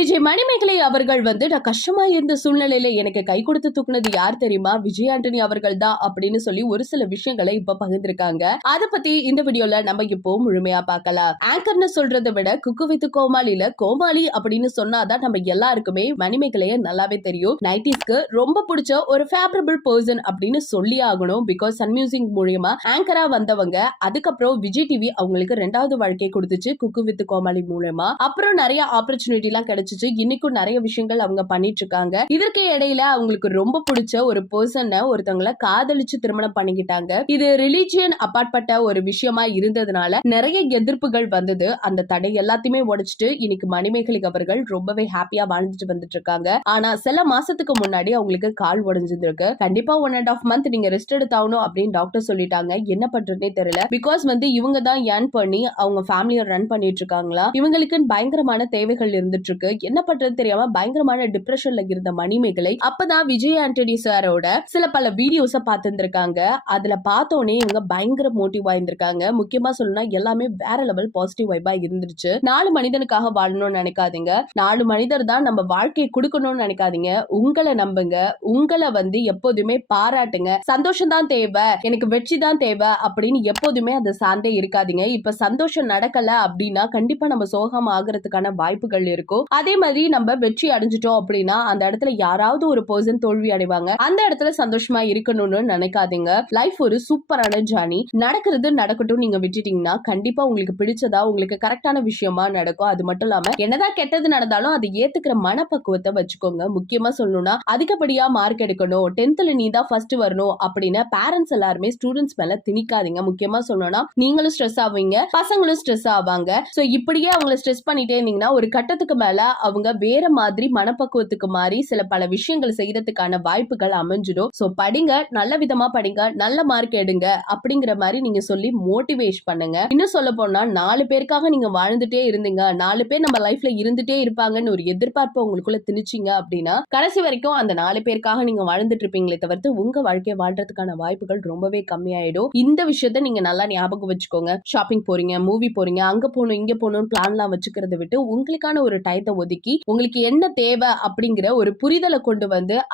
விஜய் மணிமேகலை அவர்கள் நான் கஷ்டமா இருந்த சூழ்நிலையில எனக்கு கை கொடுத்து தூக்குனது யார் தெரியுமா, விஜய் ஆண்டனி அவர்கள் தான் அப்படின்னு சொல்லி ஒரு சில விஷயங்களை இப்ப பகிர்ந்திருக்காங்க. அத பத்தி இந்த வீடியோல நம்ம இப்போ முழுமையா பார்க்கலாம். ஆங்கர்னு சொல்றதை விட குக்கு வித் கோமாளில கோமாளி அப்படின்னு சொன்னாதான் நம்ம எல்லாருக்குமே மணிமேகலைய நல்லாவே தெரியும். 90ஸ்க்கு ரொம்ப பிடிச்ச ஒரு ஃபேவரபிள் பர்சன் அப்படின்னு சொல்லி ஆகணும். பிகாஸ் சன் மியூசிக் மூலியமா ஆங்கரா வந்தவங்க. அதுக்கப்புறம் விஜய் டிவி அவங்களுக்கு 2வது வாழ்க்கை கொடுத்துச்சு குக்கு வித் கோமாளி மூலமா. அப்புறம் நிறைய ஆப்பர்ச்சுனிட்டி எல்லாம் கிடைச்சிச்சு. இன்னைக்கும் நிறைய விஷயங்கள் அவங்க பண்ணிட்டு இருக்காங்க. இதற்கு இடையில அவங்களுக்கு ரொம்ப பிடிச்ச ஒரு பர்சன் ஒருத்தவங்களை காதலிச்சு திருமணம் பண்ணிக்கிட்டாங்க. இது ரிலிஜியன் அப்பாற்பட்ட ஒரு விஷயமா இருந்ததுனால நிறைய எதிர்ப்புகள் வந்தது. அந்த தடை எல்லாத்தையுமே உடைச்சிட்டு இன்னைக்கு மணிமேகலை அவர்கள் ரொம்பவே ஹாப்பியா வாழ்ந்துட்டு வந்துட்டு இருக்காங்க. ஆனா சில மாசத்துக்கு முன்னாடி அவங்களுக்கு கால் உடைஞ்சிருக்கு. கண்டிப்பா 1.5 month நீங்க ரெஸ்ட் எடுத்தாகணும் அப்படின்னு டாக்டர் சொல்லிட்டாங்க. என்ன பண்றதுனே தெரியல. பிகாஸ் இவங்க தான் ஏர்ன் பண்ணி அவங்க ஃபேமிலியை ரன் பண்ணிட்டு இருக்காங்களா. இவங்களுக்கு பயங்கரமான தேவைகள் இருந்துட்டு இருக்கு. என்ன பண்றது தெரியாம பயங்கரமான டிப்ரெஷன்ல இருந்த மணிமேகலை அப்பதான் விஜய் ஆண்டனி சாரோட பல வீடியோஸ பார்த்திருந்திருக்காங்க. அதுல பார்த்தோன்னே இவங்க பயங்கர மோட்டிவ் ஆயிருந்திருக்காங்க. முக்கியமா சொல்லணும்னா எல்லாமே வேற லெவல் பாசிட்டிவ் வைபா இருந்துச்சு. 4 மனிதனுக்காக வாழணும்னு நினைக்காதீங்க. 4 மனிதர் தான் நம்ம வாழ்க்கையை கொடுக்கணும்னு நினைக்காதீங்க. உங்களை நம்புங்க. உங்களை எப்போதுமே பாராட்டுங்க. சந்தோஷம் தான் தேவை, எனக்கு வெற்றி தான் தேவை அப்படின்னு எப்போதுமே அதை சார்ந்தே இருக்காதீங்க. இப்ப சந்தோஷம் நடக்கல அப்படின்னா கண்டிப்பா நம்ம சோகம் ஆகிறதுக்கான வாய்ப்புகள் இருக்கும். அதே மாதிரி நம்ம வெற்றி அடைஞ்சிட்டோம் அப்படின்னா அந்த இடத்துல யாராவது ஒரு பர்சன் தோல்வி அடைவாங்க. அந்த இடத்துல சந்தோஷமா இருக்கணும்னு நினைக்காதீங்க. லைஃப் ஒரு சூப்பரான ஜர்னி. நடக்கிறது நடக்கட்டும் நீங்க விட்டுட்டீங்கன்னா கண்டிப்பா உங்களுக்கு பிடிச்சதா உங்களுக்கு கரெக்டான விஷயமா நடக்கும். அது மட்டும் இல்லாம என்னதான் கெட்டது நடந்தாலும் அதை ஏத்துக்கிற மனப்பக்குவத்தை வச்சுக்கோங்க. முக்கியமா சொல்லணும்னா அதிகப்படியா மார்க் எடுக்கணும், 10th நீ தான் ஃபர்ஸ்ட் வரணும் அப்படின்னு பேரண்ட்ஸ் எல்லாருமே ஸ்டூடெண்ட்ஸ் மேல திணிக்காதீங்க. முக்கியமா சொல்லணும்னா நீங்களும் ஸ்ட்ரெஸ் ஆவீங்க, பசங்களும் ஸ்ட்ரெஸ் ஆவாங்க. சோ இப்படியே அவங்களை ஸ்ட்ரெஸ் பண்ணிட்டே இருந்தீங்கன்னா ஒரு கட்டத்துக்கு மேல அவங்க வேற மாதிரி மனப்பக்குவத்துக்கு மாறி பல விஷயங்கள் செய்யறதுக்கான வாய்ப்புகள் அமைஞ்சிடும். சோ படிங்க, நல்ல விதமா படிங்க, நல்ல மார்க் எடுங்க அப்படிங்கிற மாதிரி நீங்க சொல்லி மோட்டிவேட் பண்ணுங்க. இன்னும் சொல்ல போனா 4 பேருக்காக நீங்க வாழ்ந்துட்டே இருந்தீங்க, 4 பேர் நம்ம லைஃப்ல இருந்துட்டே இருப்பாங்கன்னு ஒரு எதிர்பார்ப்பு உங்களுக்குள்ள திணிச்சிங்க அப்படின்னா கடைசி வரைக்கும் அந்த 4 பேருக்காக நீங்க வாழ்ந்துட்டு இருப்பீங்களே தவிர்த்து உங்க வாழ்க்கையை வாழ்றதுக்கான வாய்ப்புகள் ரொம்பவே கம்மியாயிடும். இந்த விஷயத்த நீங்க நல்லா ஞாபகம் வச்சுக்கோங்க. ஷாப்பிங் போறீங்க, மூவி போறீங்க, அங்க போகணும் இங்க போகணும் பிளான்லாம் வச்சுக்கிறத விட்டு உங்களுக்கான ஒரு டயத்தை ஒதுக்கி உங்களுக்கு என்ன தேவை அப்படிங்கிற ஒரு புரிதலை கொண்டு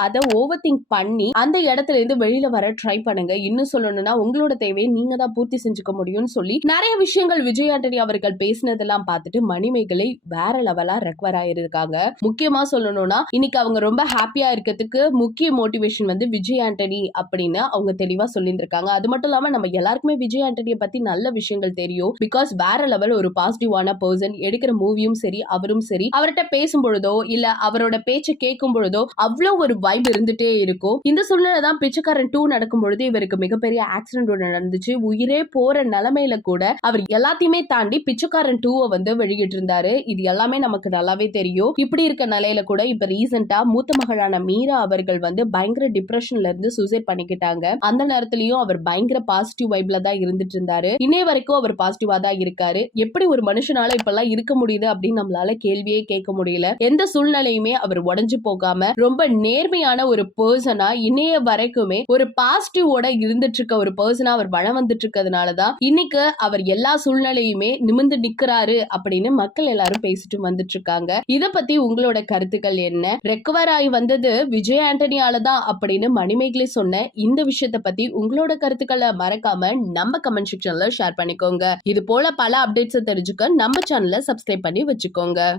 அதை ஓவர் திங்க் பண்ணி அந்த இடத்துல இருந்து வெளியில வர ட்ரை பண்ணுங்க. இன்னும் சொல்லணும்னா உங்களோட தேவையை நீங்க தான் பூர்த்தி செஞ்சுக்க முடியும்னு சொல்லி நிறைய விஷயங்கள் விஜய் ஆண்டனி அவர்கள் பேசினதெல்லாம் பார்த்துட்டு மணிமேகலை வேற லெவலா ரெக்கவர் ஆயிருக்காங்க. முக்கியமா சொல்லணும்னா இன்னைக்கு அவங்க ரொம்ப ஹாப்பியா இருக்கிறதுக்கு முக்கிய மோட்டிவேஷன் விஜய் ஆண்டனி அப்படின்னு அவங்க தெளிவா சொல்லியிருக்காங்க. அது மட்டும் இல்லாம நம்ம எல்லாருக்குமே விஜய் ஆண்டனியை பத்தி நல்ல விஷயங்கள் தெரியும். பிகாஸ் வேற லெவல் ஒரு பாசிட்டிவான பர்சன். எடுக்கிற மூவியும் சரி அவரும் சரி அவர்கிட்ட பேசும் பொழுதோ இல்ல அவரோட பேச்சை கேட்கும் பொழுதோ அவ்வளவு ஒரு வைப் இருந்துட்டே இருக்கும். இந்த சூழ்நிலை தான் பிச்சைக்காரன் 2 நடக்கும் பொழுது இவருக்கு மிகப்பெரிய ஆக்சிடென்ட் ஒன்று நடந்துச்சு. உயிரே போற நிலைமையில கூட அவர் எல்லாத்தையுமே தாண்டி பிச்சைக்காரன் 2 வெளியிட்டு இருந்தாரு. இது எல்லாமே நமக்கு நல்லாவே தெரியும். இப்படி இருக்க நிலையில கூட இப்ப ரீசெண்டா மூத்த மகளான மீரா அவர்கள் பயங்கர டிப்ரெஷன்ல இருந்து சூசைட் பண்ணிக்கிட்டாங்க. அந்த நேரத்திலயும் அவர் பயங்கர பாசிட்டிவ் வைப்ல தான் இருந்துட்டு இருந்தாரு. இன்னைய வரைக்கும் அவர் பாசிட்டிவா தான் இருக்காரு. எப்படி ஒரு மனுஷனால இப்பெல்லாம் இருக்க முடியுது அப்படின்னு நம்மளால கேள்வியே கேட்க முடியல. எந்த சூழ்நிலையுமே அவர் உடைஞ்சு போகாம ரொம்ப நேர்மையான ஒரு பர்சனா இன்னைய வரைக்குமே ஒரு பாசிட்டிவோட இருந்துட்டு இருக்க ஒரு பர்சனா அவர் வளம் வந்துட்டு இருக்கிறதுனாலதான் இன்னைக்கு அவர் எல்லா சூழ்நிலையுமே நிமிர்ந்து நிக்கிறாரு அப்படின்னு மக்கள் எல்லாரும் பேசிட்டு வந்துட்டு இருக்காங்க. இத பத்தி உங்களோட கருத்துக்கள் என்ன? ரெக்கவர் ஆகி வந்தது விஜய் ஆண்டனியால தான் அப்படின்னு மணிமேகலை சொன்ன இந்த விஷயத்தை பத்தி உங்களோட கருத்துக்களை மறக்காம நம்ம கமெண்ட் செக்ஷன்ல ஷேர் பண்ணிக்கோங்க. இது போல பல அப்டேட்ஸ் தெரிஞ்சுக்க நம்ம சேனலை சப்ஸ்கிரைப் பண்ணி வச்சுக்கோங்க.